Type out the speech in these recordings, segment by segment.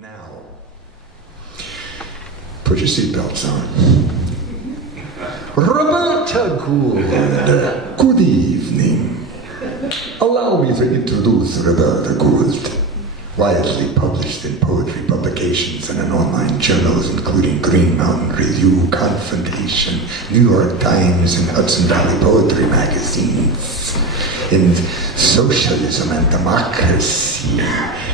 Now, put your seatbelts on. Roberta Gould, good evening. Allow me to introduce Roberta Gould, widely published in poetry publications and in online journals including Green Mountain Review, Confrontation, New York Times, and Hudson Valley Poetry magazines. In Socialism and Democracy,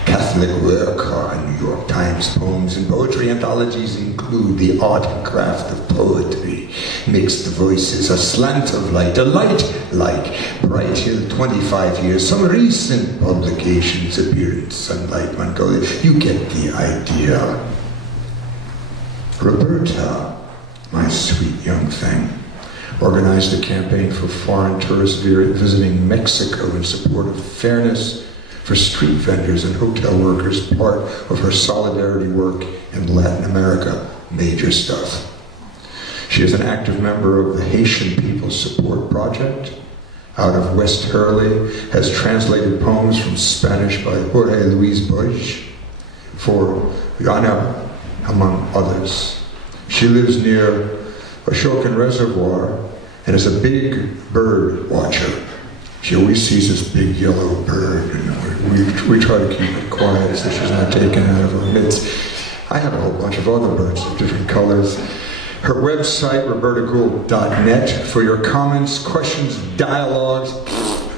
Catholic Worker, and New York Times poems and poetry anthologies include The Art and Craft of Poetry, Mixed Voices, A Slant of Light, A Light Like, Bright Hill 25 Years. Some recent publications appear in Sunlight Mongolia. You get the idea. Roberta, my sweet young thing, organized a campaign for foreign tourists visiting Mexico in support of fairness for street vendors and hotel workers, part of her solidarity work in Latin America. Major stuff. She is an active member of the Haitian People's Support Project out of West Hurley, has translated poems from Spanish by Jorge Luis Borges for Ghana, among others. She lives near Ashokan Reservoir and is a big bird watcher. She always sees this big yellow bird, and we try to keep it quiet so she's not taken out of our midst. I have a whole bunch of other birds of different colors. Her website, robertagould.net, for your comments, questions, dialogues,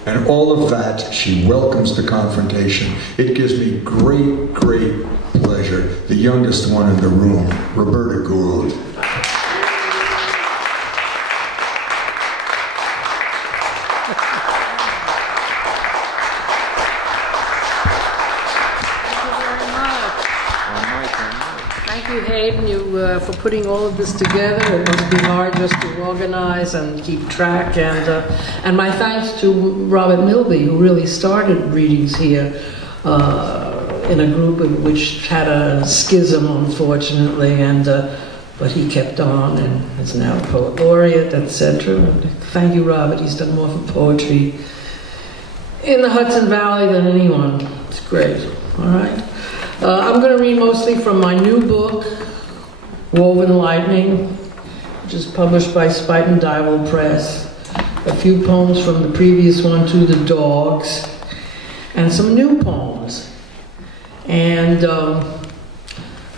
and all of that. She welcomes the confrontation. It gives me great, great pleasure. The youngest one in the room, Roberta Gould. For putting all of this together. It must be hard just to organize and keep track, and my thanks to Robert Milby, who really started readings here in a group which had a schism, unfortunately, but he kept on and is now a poet laureate, etc. Thank you, Robert. He's done more for poetry in the Hudson Valley than anyone. It's great. All right. I'm going to read mostly from my new book, Woven Lightning, which is published by Spuyten Duyvil Press. A few poems from the previous one, To the Dogs, and some new poems. And,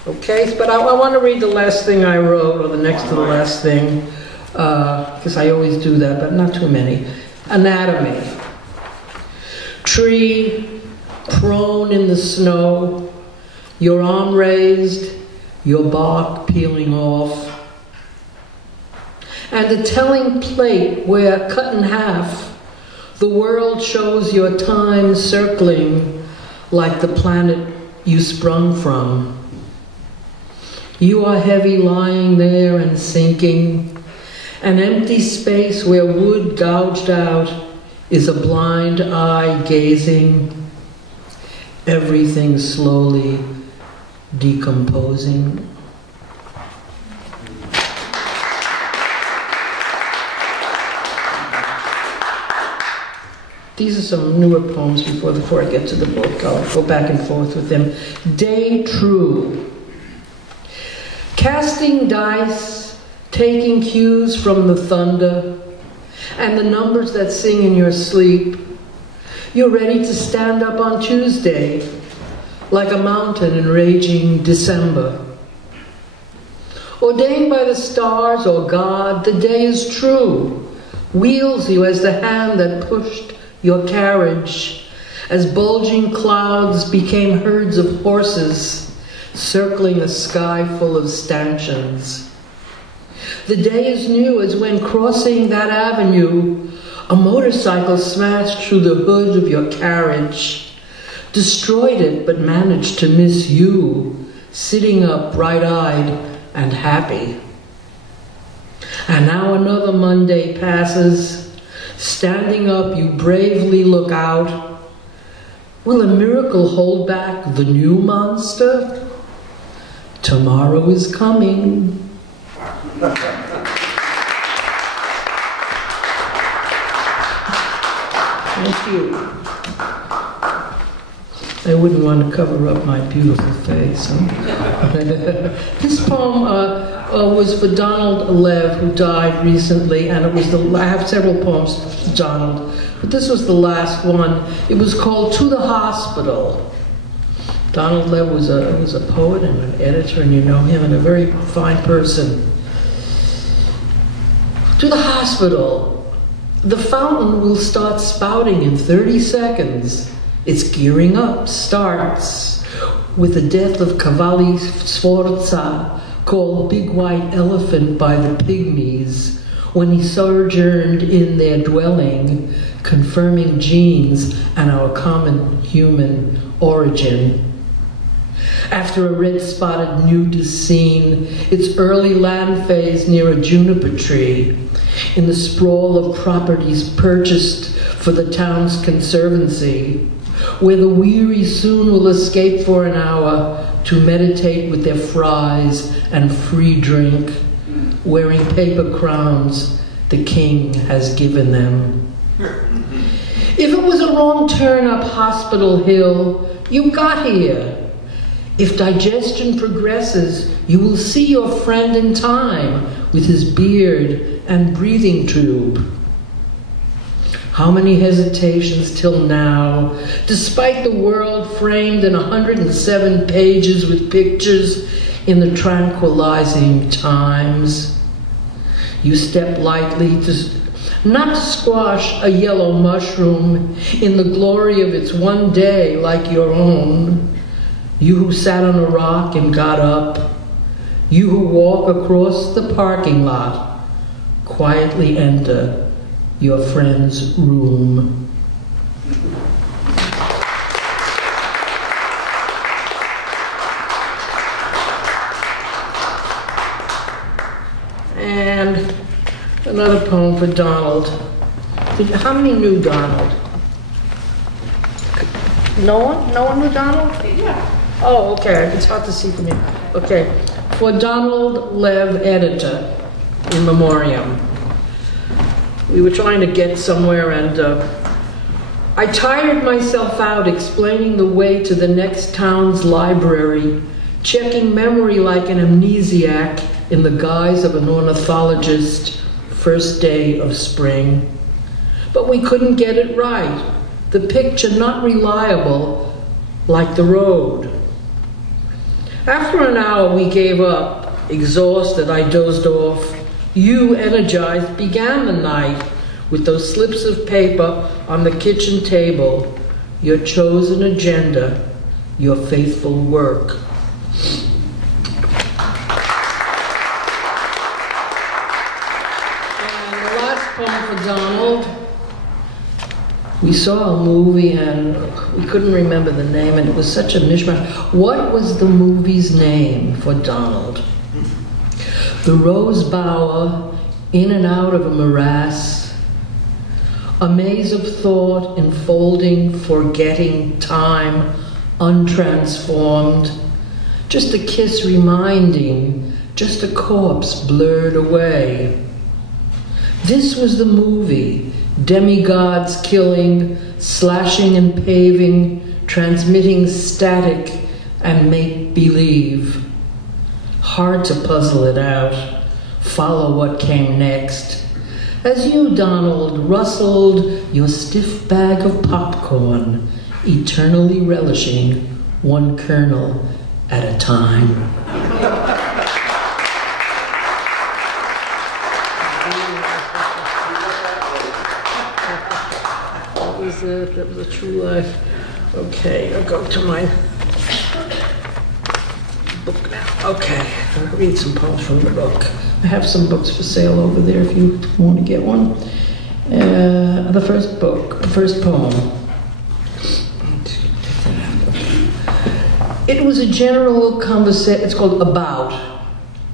okay, but I want to read the last thing I wrote, or the next to the last thing, because I always do that, but not too many. Anatomy. Tree, prone in the snow, your arm raised, your bark peeling off, and a telling plate where, cut in half, the world shows your time circling like the planet you sprung from. You are heavy lying there and sinking, an empty space where wood gouged out is a blind eye gazing, everything slowly decomposing. These are some newer poems before I get to the book. I'll go back and forth with them. Day True. Casting dice, taking cues from the thunder and the numbers that sing in your sleep. You're ready to stand up on Tuesday like a mountain in raging December. Ordained by the stars or God, the day is true, wheels you as the hand that pushed your carriage, as bulging clouds became herds of horses circling a sky full of stanchions. The day is new as when crossing that avenue, a motorcycle smashed through the hood of your carriage, destroyed it, but managed to miss you, sitting up bright-eyed and happy. And now another Monday passes. Standing up, you bravely look out. Will a miracle hold back the new monster? Tomorrow is coming. Thank you. I wouldn't want to cover up my beautiful face. Huh? This poem was for Donald Lev, who died recently, and it was I have several poems for Donald, but this was the last one. It was called To the Hospital. Donald Lev was a poet and an editor, and you know him, and a very fine person. To the hospital. The fountain will start spouting in 30 seconds. It's gearing up, starts with the death of Cavalli Sforza, called Big White Elephant by the Pygmies, when he sojourned in their dwelling, confirming genes and our common human origin. After a red-spotted newt is seen, its early land phase near a juniper tree, in the sprawl of properties purchased for the town's conservancy, where the weary soon will escape for an hour to meditate with their fries and free drink, wearing paper crowns the king has given them. If it was a wrong turn up Hospital Hill, you got here. If digestion progresses, you will see your friend in time with his beard and breathing tube. How many hesitations till now, despite the world framed in 107 pages with pictures in the tranquilizing times. You step lightly not to squash a yellow mushroom in the glory of its one day like your own. You who sat on a rock and got up, you who walk across the parking lot, quietly enter your friend's room. And another poem for Donald. How many knew Donald? No one? No one knew Donald? Yeah. Oh, okay. It's hard to see from here. Okay. For Donald Lev, editor, in memoriam. We were trying to get somewhere, and I tired myself out explaining the way to the next town's library, checking memory like an amnesiac in the guise of an ornithologist, first day of spring. But we couldn't get it right. The picture not reliable, like the road. After an hour, we gave up. Exhausted, I dozed off. You, energized, began the night with those slips of paper on the kitchen table, your chosen agenda, your faithful work. And the last poem for Donald. We saw a movie and we couldn't remember the name, and it was such a mishmash. What was the movie's name for Donald? The rose bower, in and out of a morass, a maze of thought enfolding, forgetting time, untransformed, just a kiss reminding, just a corpse blurred away. This was the movie, demigods killing, slashing and paving, transmitting static and make-believe. Hard to puzzle it out, follow what came next. As you, Donald, rustled your stiff bag of popcorn, eternally relishing one kernel at a time. That was a true life. Okay, I'll go to my book now. Okay, I'll read some poems from the book. I have some books for sale over there if you want to get one. The first poem. It was a general conversation. It's called About.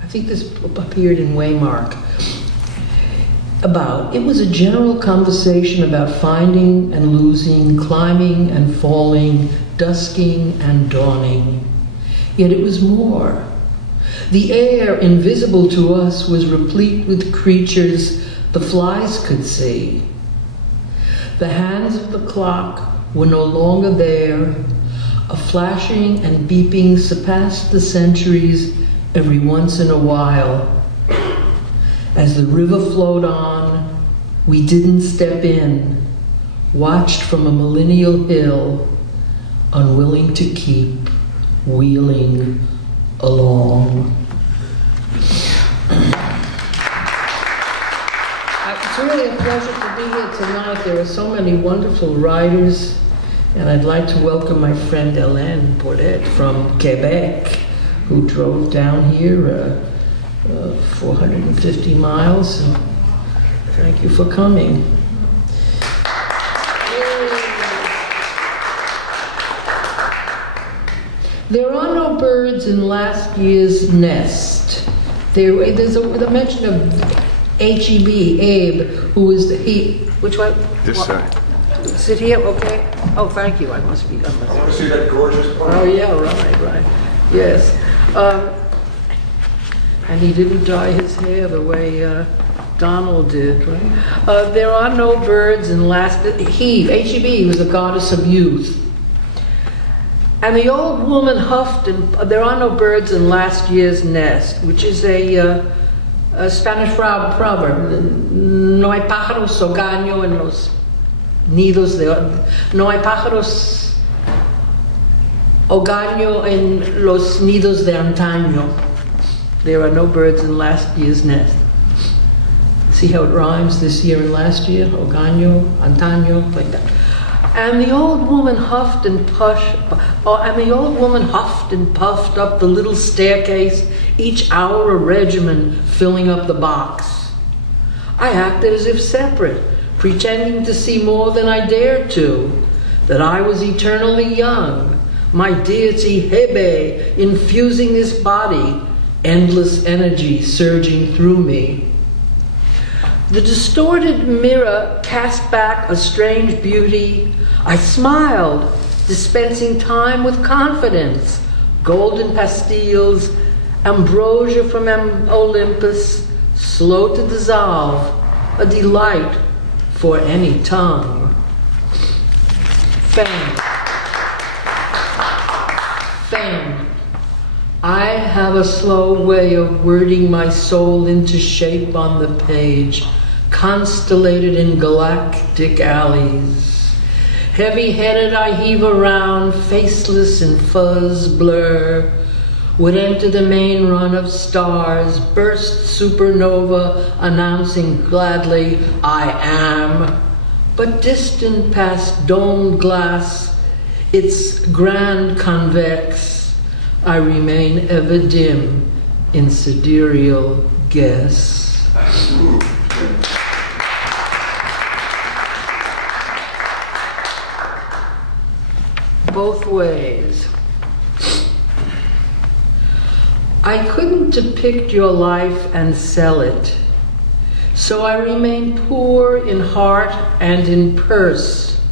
I think this appeared in Waymark. It was a general conversation about finding and losing, climbing and falling, dusking and dawning. Yet it was more. The air, invisible to us, was replete with creatures the flies could see. The hands of the clock were no longer there. A flashing and beeping surpassed the centuries every once in a while. As the river flowed on, we didn't step in, watched from a millennial hill, unwilling to keep wheeling along. It's really a pleasure to be here tonight. There are so many wonderful writers, and I'd like to welcome my friend Hélène Bordet from Quebec, who drove down here 450 miles. And thank you for coming. There are no birds in last year's nest. There's a mention of H.E.B., Abe, who is which one? This side. Sit here, okay? Oh, thank you, I must be. I want to see that gorgeous poem. Oh, yeah, right. Yes. And he didn't dye his hair the way Donald did, right? There are no birds in last... H.E.B. was the goddess of youth. And the old woman huffed, and there are no birds in last year's nest, which is a Spanish proverb. No hay pájaros hogaño en los nidos de... No hay pájaros hogaño en los nidos de antaño. There are no birds in last year's nest. See how it rhymes, this year and last year? Hogaño, antaño, like that. And the old woman huffed and puffed up the little staircase, each hour a regimen filling up the box. I acted as if separate, pretending to see more than I dared to, that I was eternally young, my deity Hebe infusing this body, endless energy surging through me. The distorted mirror cast back a strange beauty. I smiled, dispensing time with confidence. Golden pastilles, ambrosia from Olympus, slow to dissolve, a delight for any tongue. Fame. I have a slow way of wording my soul into shape on the page, constellated in galactic alleys. Heavy-headed I heave around, faceless in fuzz blur, would enter the main run of stars, burst supernova, announcing gladly, I am. But distant past domed glass, its grand convex, I remain ever dim in sidereal guess. Both ways. I couldn't depict your life and sell it, so I remain poor in heart and in purse.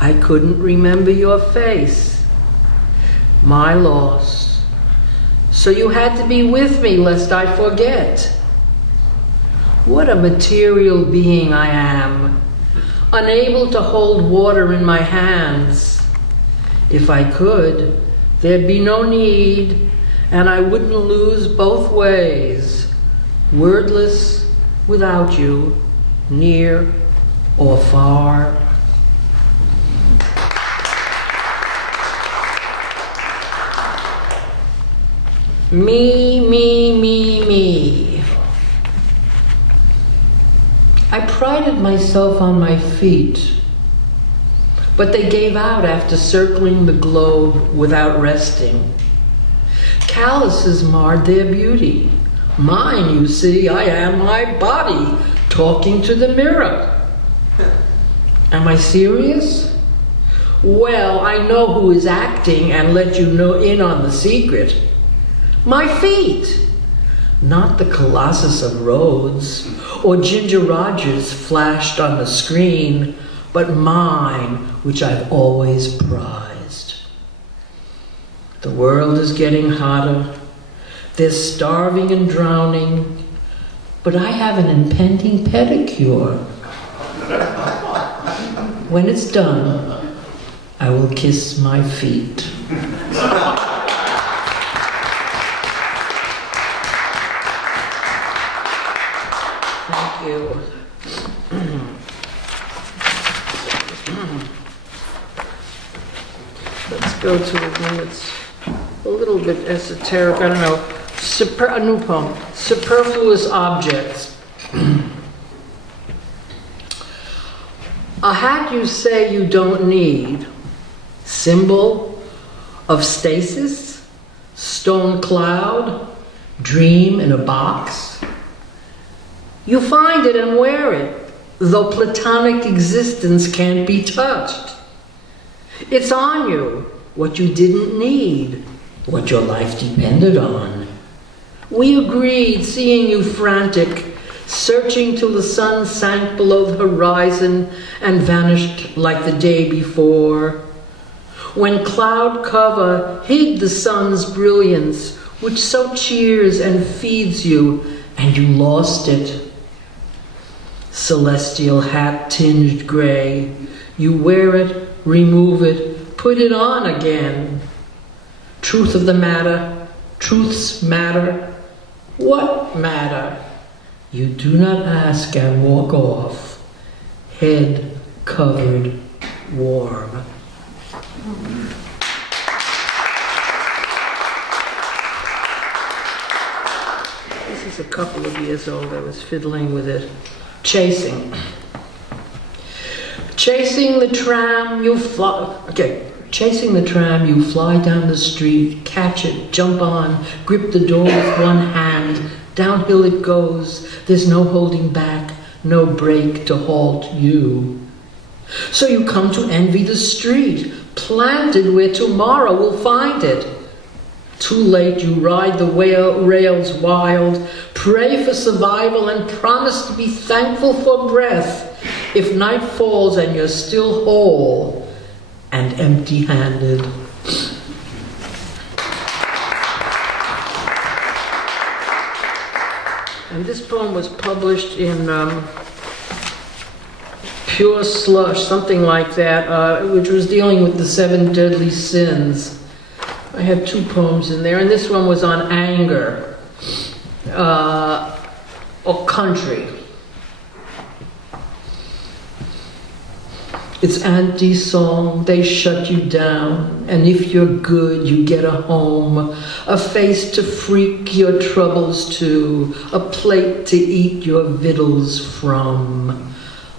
I couldn't remember your face. My loss. So you had to be with me lest I forget. What a material being I am, unable to hold water in my hands. If I could, there'd be no need, and I wouldn't lose both ways, wordless without you, near or far. Me, me, me, me. I prided myself on my feet, but they gave out after circling the globe without resting. Calluses marred their beauty. Mine, you see, I am my body talking to the mirror. Am I serious? Well, I know who is acting and let you know in on the secret. My feet, not the Colossus of Rhodes or Ginger Rogers flashed on the screen, but mine, which I've always prized. The world is getting hotter. They're starving and drowning, but I have an impending pedicure. When it's done, I will kiss my feet. Thank you. Let's go to one that's a little bit esoteric. I don't know. A new poem. Superfluous Objects. A hat you say you don't need, symbol of stasis, stone cloud, dream in a box. You find it and wear it, though platonic existence can't be touched. It's on you, what you didn't need, what your life depended on. We agreed, seeing you frantic, searching till the sun sank below the horizon and vanished like the day before. When cloud cover hid the sun's brilliance, which so cheers and feeds you, and you lost it. Celestial hat tinged gray, you wear it, remove it, put it on again. Truth of the matter, truths matter. What matter? You do not ask and walk off, head covered warm. This is a couple of years old. I was fiddling with it. Chasing. Chasing the tram, you fly. Okay. Chasing the tram, you fly down the street, catch it, jump on, grip the door with one hand. Downhill it goes. There's no holding back, no brake to halt you. So you come to envy the street, planted where tomorrow will find it. Too late, you ride the rails wild, pray for survival and promise to be thankful for breath if night falls and you're still whole and empty-handed. And this poem was published in Pure Slush, something like that, which was dealing with the 7 deadly sins. I had 2 poems in there, and this one was on anger, or country. It's Auntie's song, they shut you down, and if you're good, you get a home, a face to freak your troubles to, a plate to eat your victuals from.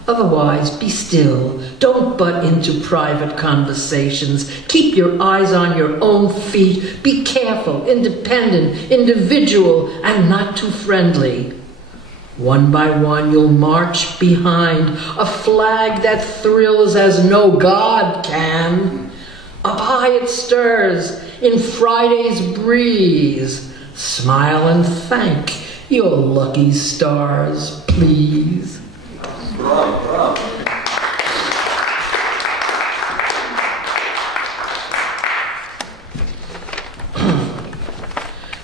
Otherwise, be still. Don't butt into private conversations. Keep your eyes on your own feet. Be careful, independent, individual, and not too friendly. One by one, you'll march behind a flag that thrills as no God can. Up high it stirs in Friday's breeze. Smile and thank your lucky stars, please.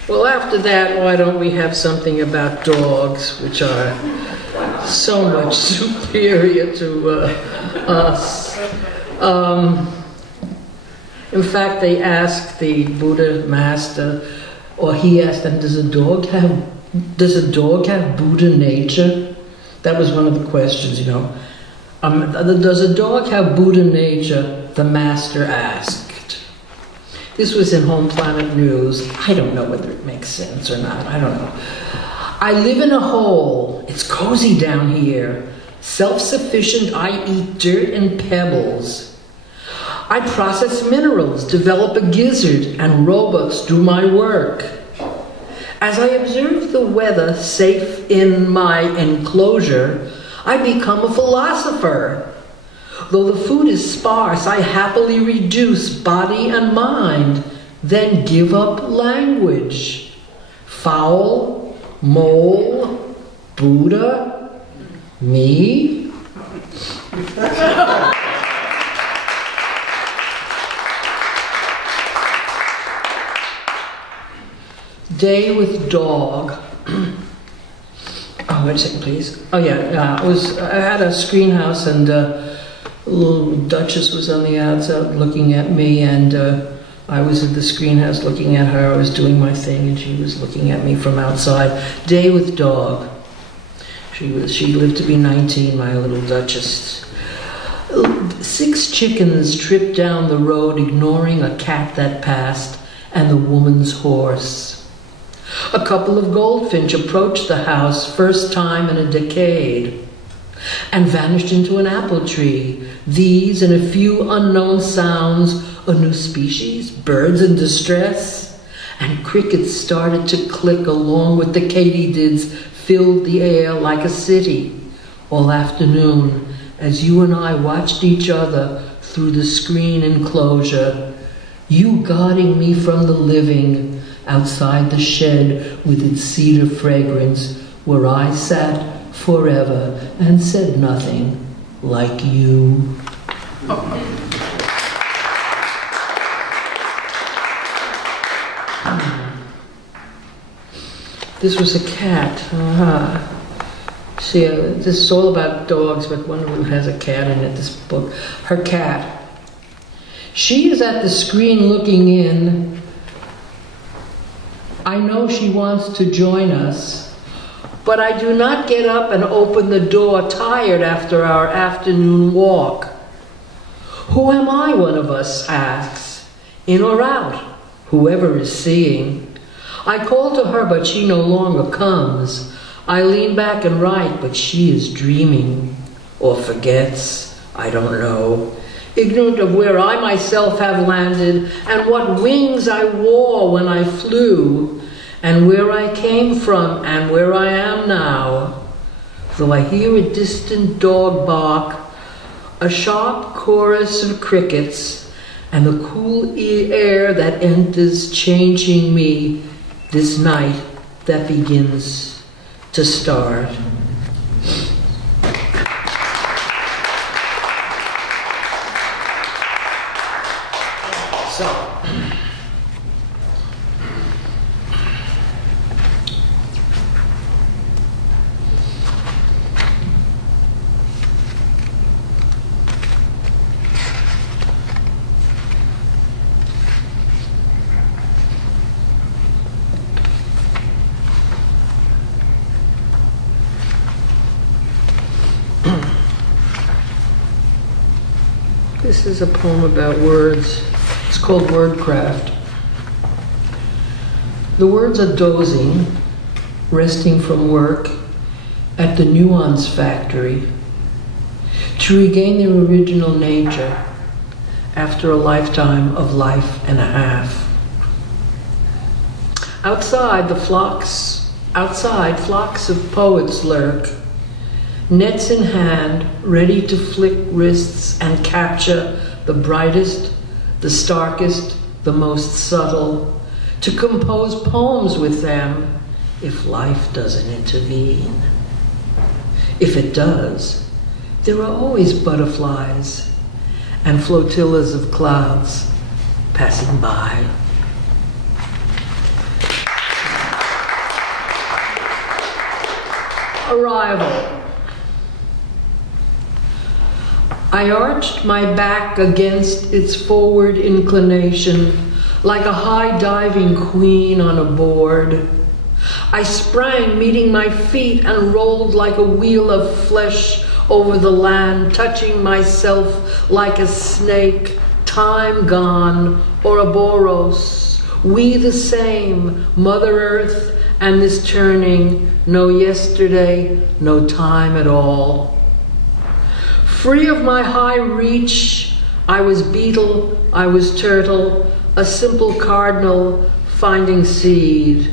Well, after that, why don't we have something about dogs, which are so much superior to us. In fact, they asked the Buddha master, or he asked them, does a dog have Buddha nature? That was one of the questions, you know. Does a dog have Buddha nature? The master asked. This was in Home Planet News. I don't know whether it makes sense or not. I don't know. I live in a hole. It's cozy down here. Self-sufficient, I eat dirt and pebbles. I process minerals, develop a gizzard, and robots do my work. As I observe the weather safe in my enclosure, I become a philosopher. Though the food is sparse, I happily reduce body and mind, then give up language. Fowl, mole, Buddha, me. Day with dog. Oh, wait a second, please. Oh yeah, I had a screen house, and The little Duchess was on the outside looking at me, and I was at the screen house looking at her. I was doing my thing, and she was looking at me from outside. Day with dog. She lived to be 19, my little Duchess. 6 chickens tripped down the road, ignoring a cat that passed and the woman's horse. A couple of goldfinch approached the house, first time in a decade, and vanished into an apple tree. These and a few unknown sounds, a new species, birds in distress, and crickets started to click along with the katydids, filled the air like a city all afternoon as you and I watched each other through the screen enclosure, you guarding me from the living outside the shed with its cedar fragrance where I sat forever and said nothing like you. This was a cat. See, this is all about dogs, but one of them has a cat in it, this book. Her cat. She is at the screen looking in. I know she wants to join us, but I do not get up and open the door tired after our afternoon walk. Who am I, one of us asks. In or out, whoever is seeing. I call to her, but she no longer comes. I lean back and write, but she is dreaming, or forgets, I don't know, ignorant of where I myself have landed, and what wings I wore when I flew, and where I came from, and where I am now. Though I hear a distant dog bark, a sharp chorus of crickets, and the cool air that enters changing me this night that begins to start. So, this is a poem about words. It's called Wordcraft. The words are dozing, resting from work at the nuance factory to regain their original nature after a lifetime of life and a half. Outside, flocks of poets lurk, nets in hand, ready to flick wrists and capture the brightest, the starkest, the most subtle, to compose poems with them if life doesn't intervene. If it does, there are always butterflies and flotillas of clouds passing by. Arrival. I arched my back against its forward inclination like a high diving queen on a board. I sprang, meeting my feet, and rolled like a wheel of flesh over the land, touching myself like a snake, time gone, Ouroboros. We the same, Mother Earth and this turning, no yesterday, no time at all. Free of my high reach, I was beetle, I was turtle, a simple cardinal finding seed.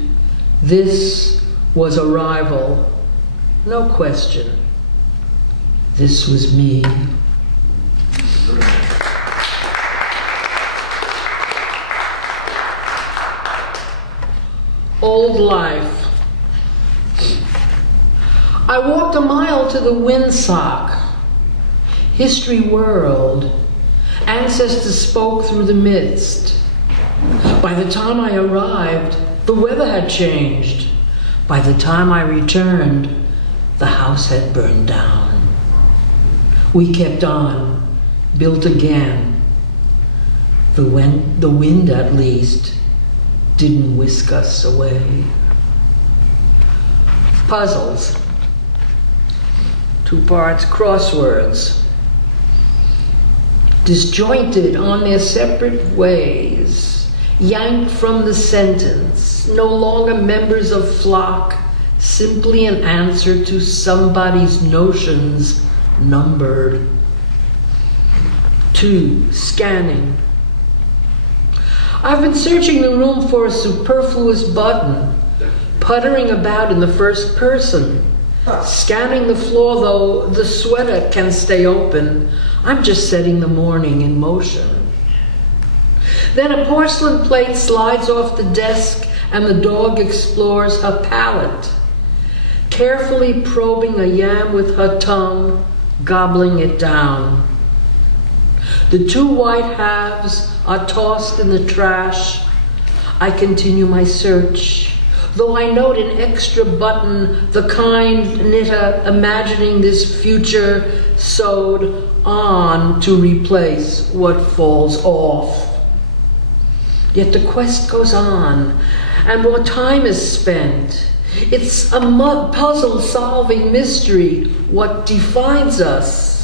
This was arrival, no question. This was me. Old life. I walked a mile to the windsock. History whirled. Ancestors spoke through the midst. By the time I arrived, the weather had changed. By the time I returned, the house had burned down. We kept on, built again. The wind, at least, didn't whisk us away. Puzzles. 2 parts, crosswords. Disjointed on their separate ways, yanked from the sentence, no longer members of flock, simply an answer to somebody's notions, numbered. 2, scanning. I've been searching the room for a superfluous button, puttering about in the first person, scanning the floor though the sweater can stay open. I'm just setting the morning in motion. Then a porcelain plate slides off the desk and the dog explores her palate, carefully probing a yam with her tongue, gobbling it down. The 2 white halves are tossed in the trash. I continue my search, though I note an extra button, the kind knitter imagining this future sewed on to replace what falls off. Yet the quest goes on, and more time is spent. It's a puzzle-solving mystery, what defines us.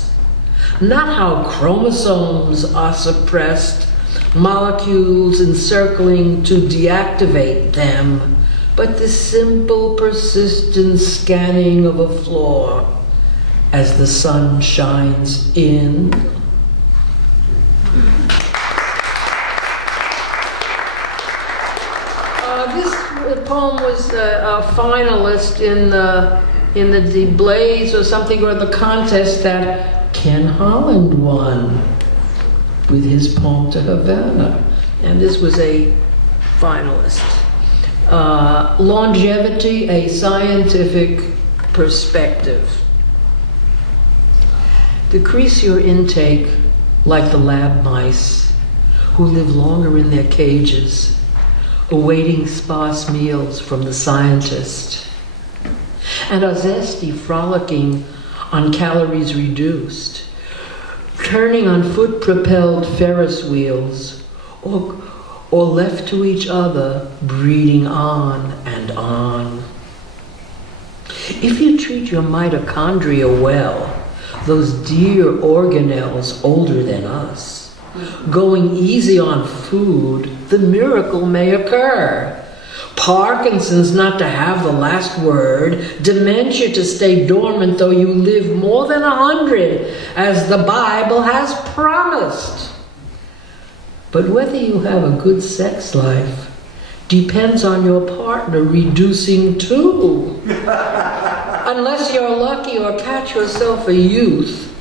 Not how chromosomes are suppressed, molecules encircling to deactivate them, but the simple, persistent scanning of a floor as the sun shines in. This poem was a finalist in the Deblaze or something, or the contest that Ken Howland won with his poem to Havana, and this was a finalist. Longevity, a scientific perspective. Decrease your intake like the lab mice who live longer in their cages, awaiting sparse meals from the scientist, and are zesty, frolicking on calories reduced, turning on foot-propelled Ferris wheels, or left to each other, breeding on and on. If you treat your mitochondria well, those dear organelles older than us, going easy on food, the miracle may occur. Parkinson's not to have the last word, dementia to stay dormant though you live more than 100, as the Bible has promised. But whether you have a good sex life depends on your partner reducing too. Unless you're lucky or catch yourself a youth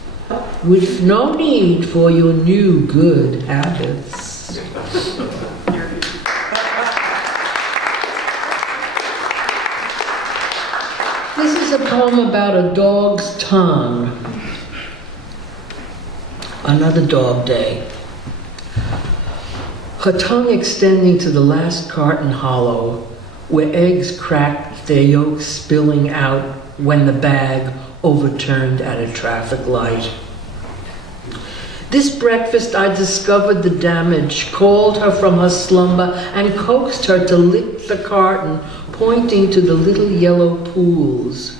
with no need for your new good habits. This is a poem about a dog's tongue. Another dog day. Her tongue extending to the last carton hollow, where eggs cracked, their yolks spilling out when the bag overturned at a traffic light. This breakfast I discovered the damage, called her from her slumber, and coaxed her to lick the carton, pointing to the little yellow pools.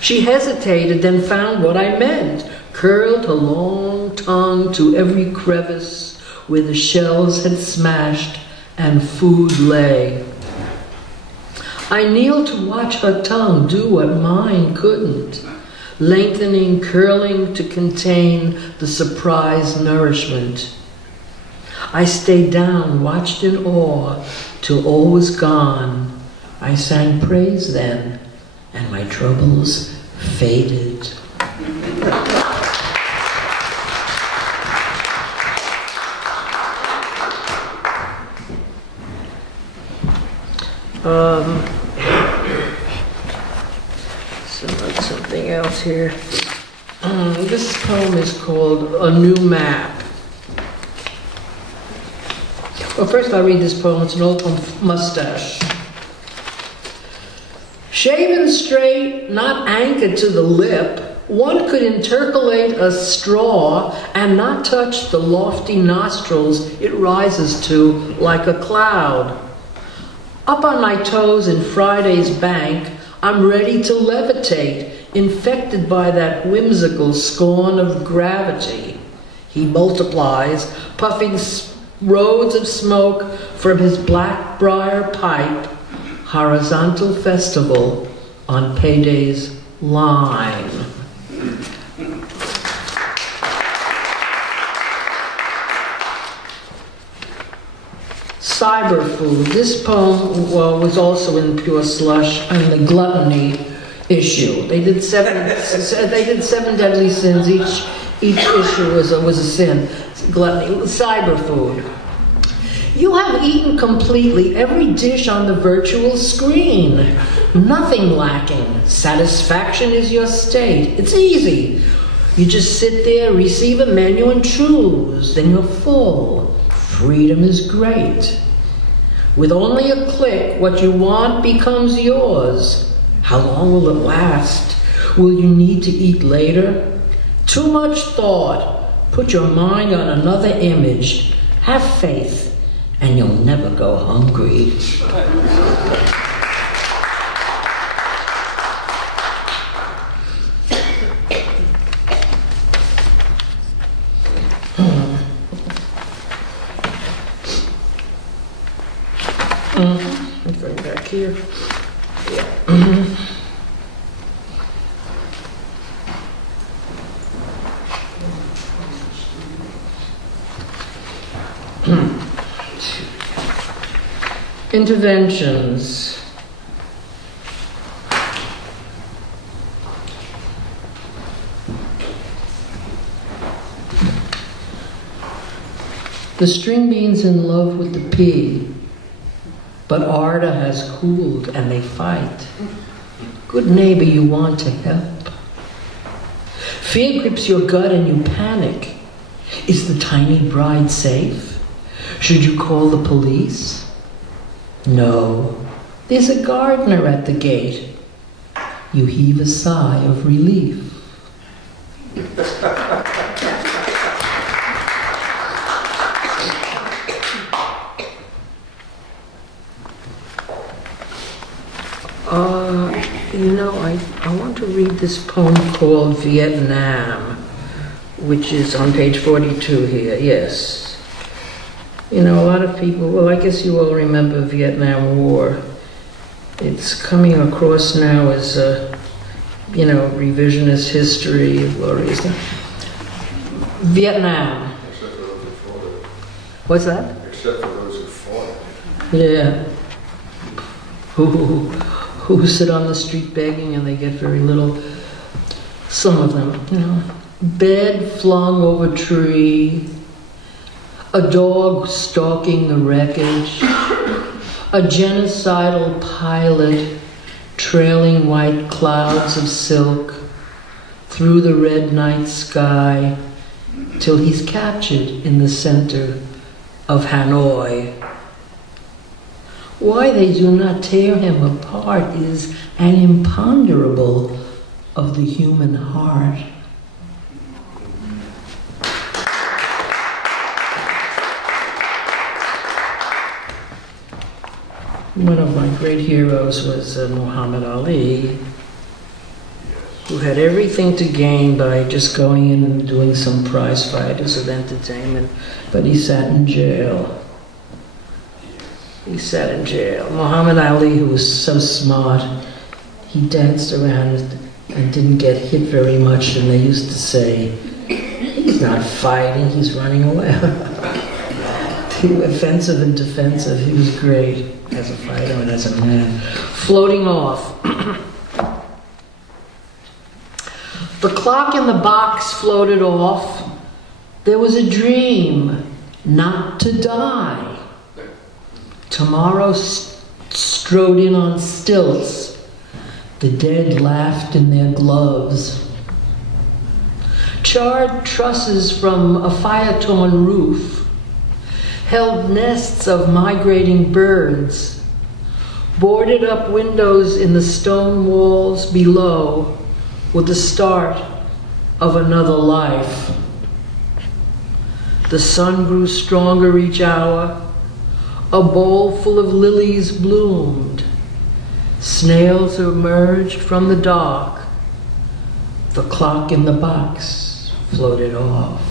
She hesitated, then found what I meant, curled her long tongue to every crevice where the shells had smashed and food lay. I kneeled to watch her tongue do what mine couldn't, lengthening, curling to contain the surprise nourishment. I stayed down, watched in awe, till all was gone. I sang praise then, and my troubles faded. Something else here. This poem is called A New Map. Well, first I'll read this poem. It's an old mustache. Shaven straight, not anchored to the lip, One could intercalate a straw and not touch the lofty nostrils it rises to like a cloud. Up on my toes in Friday's bank, I'm ready to levitate, infected by that whimsical scorn of gravity. He multiplies, puffing roads of smoke from his black briar pipe, horizontal festival on payday's line. Cyberfood. This poem was also in Pure Slush and the gluttony issue. They did seven deadly sins. Each issue was a sin. Gluttony. Cyberfood. You have eaten completely every dish on the virtual screen. Nothing lacking. Satisfaction is your state. It's easy. You just sit there, receive a menu, and choose. Then you're full. Freedom is great. With only a click, what you want becomes yours. How long will it last? Will you need to eat later? Too much thought. Put your mind on another image. Have faith, and you'll never go hungry. I'm going back here. Yeah. Interventions. The string bean's in love with the pea, but Arda has cooled and they fight. Good neighbor, you want to help. Fear grips your gut and you panic. Is the tiny bride safe? Should you call the police? No, there's a gardener at the gate. You heave a sigh of relief. I want to read this poem called Vietnam, which is on page 42 here, yes. A lot of people, well, I guess you all remember Vietnam War. It's coming across now as, revisionist history, glorious. Vietnam. Except for those who fought. What's that? Except for those who fought. Yeah. Who sit on the street begging and they get very little. Some of them, Bed flung over tree, a dog stalking the wreckage, a genocidal pilot trailing white clouds of silk through the red night sky till he's captured in the center of Hanoi. Why they do not tear him apart is an imponderable of the human heart. One of my great heroes was Muhammad Ali, who had everything to gain by just going in and doing some prize fighters of entertainment, but he sat in jail. He sat in jail. Muhammad Ali, who was so smart, he danced around and didn't get hit very much, and they used to say, he's not fighting, he's running away. Offensive and defensive, he was great as a fighter and as a man. Floating off. The clock in the box floated off. There was a dream, not to die. Tomorrow strode in on stilts. The dead laughed in their gloves. Charred trusses from a fire-torn roof held nests of migrating birds. Boarded up windows in the stone walls below were the start of another life. The sun grew stronger each hour. A bowl full of lilies bloomed. Snails emerged from the dark. The clock in the box floated off.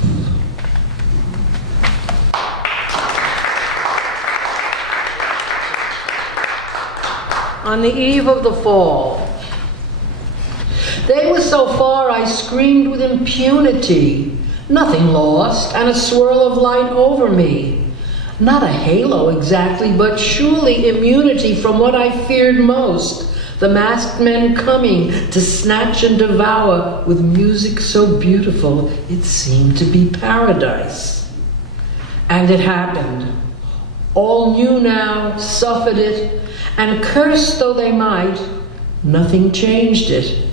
On the eve of the fall, they were so far I screamed with impunity. Nothing lost, and a swirl of light over me. Not a halo exactly, but surely immunity from what I feared most, the masked men coming to snatch and devour with music so beautiful it seemed to be paradise. And it happened. All knew now, suffered it, and cursed though they might, nothing changed it.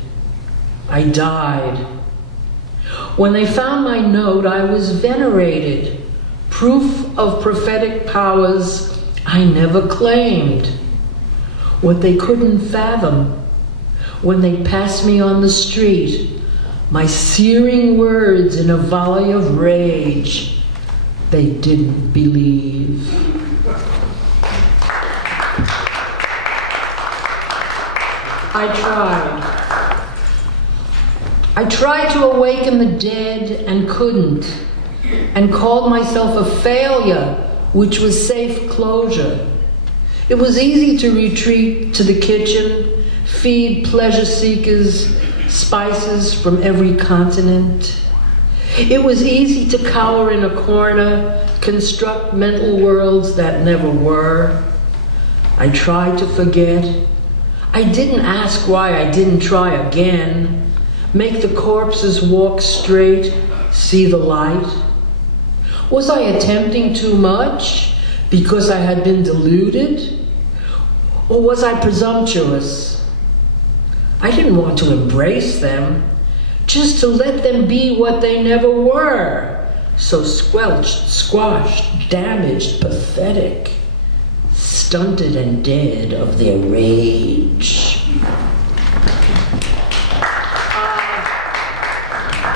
I died. When they found my note, I was venerated, proof of prophetic powers I never claimed. What they couldn't fathom, when they passed me on the street, my searing words in a volley of rage, they didn't believe. I tried to awaken the dead and couldn't, and called myself a failure, which was safe closure. It was easy to retreat to the kitchen, feed pleasure seekers spices from every continent. It was easy to cower in a corner, construct mental worlds that never were. I tried to forget. I didn't ask why I didn't try again. Make the corpses walk straight, see the light. Was I attempting too much because I had been deluded? Or was I presumptuous? I didn't want to embrace them, just to let them be what they never were. So squelched, squashed, damaged, pathetic, stunted and dead of their rage.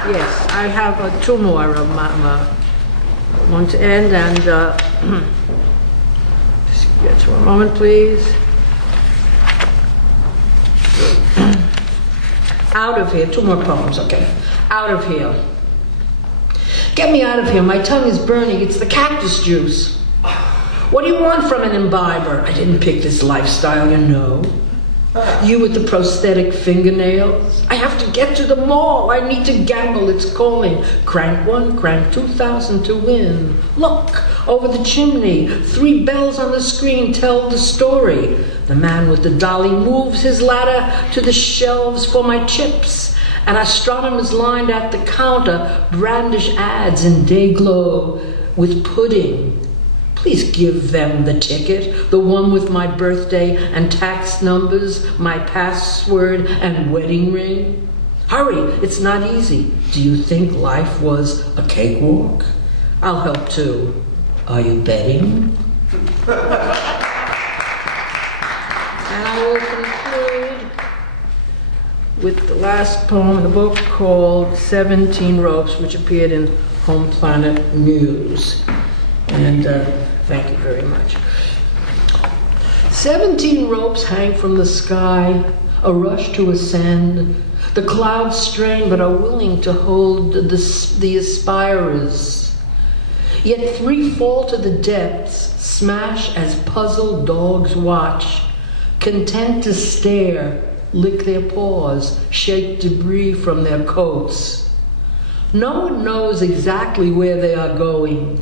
Yes, I have two more of my want to end, and just get to a moment, please. Out of here, two more poems, okay. Out of here. Get me out of here, my tongue is burning, it's the cactus juice. What do you want from an imbiber? I didn't pick this lifestyle, you know. You with the prosthetic fingernails. I have to get to the mall. I need to gamble. It's calling. Crank 1, crank 2,000 to win. Look, over the chimney. 3 bells on the screen tell the story. The man with the dolly moves his ladder to the shelves for my chips. And astronomers lined at the counter brandish ads in day glow with pudding. Please give them the ticket, the one with my birthday and tax numbers, my password and wedding ring. Hurry, it's not easy. Do you think life was a cakewalk? I'll help too. Are you betting? And I will conclude with the last poem in the book called 17 Ropes, which appeared in Home Planet News. And thank you very much. 17 ropes hang from the sky, a rush to ascend. The clouds strain but are willing to hold the aspirers. Yet 3 fall to the depths, smash as puzzled dogs watch, content to stare, lick their paws, shake debris from their coats. No one knows exactly where they are going,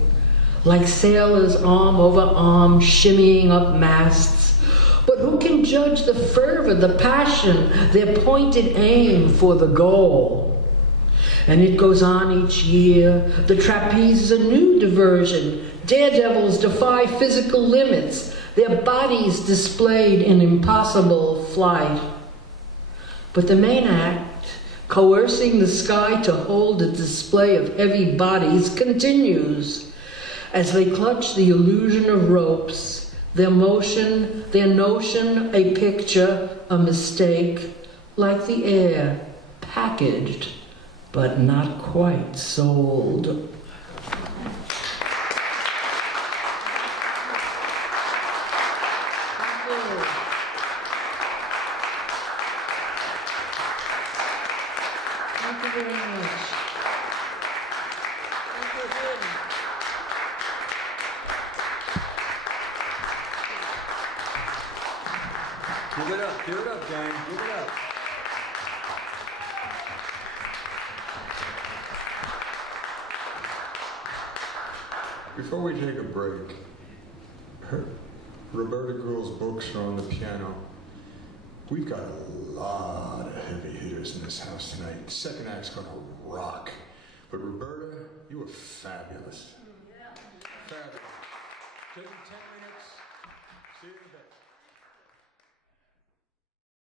like sailors arm over arm shimmying up masts. But who can judge the fervor, the passion, their pointed aim for the goal? And it goes on each year. The trapeze is a new diversion. Daredevils defy physical limits, their bodies displayed in impossible flight. But the main act, coercing the sky to hold a display of heavy bodies, continues. As they clutch the illusion of ropes, their motion, their notion, a picture, a mistake, like the air, packaged, but not quite sold. Thank you very much. Thank you again. Give it up, gang, give it up. Before we take a break, Roberta Gould's books are on the piano. We've got a lot of heavy hitters in this house tonight. Second act's gonna rock. But Roberta, you were fabulous. Yeah. Fabulous. Taking 10 minutes.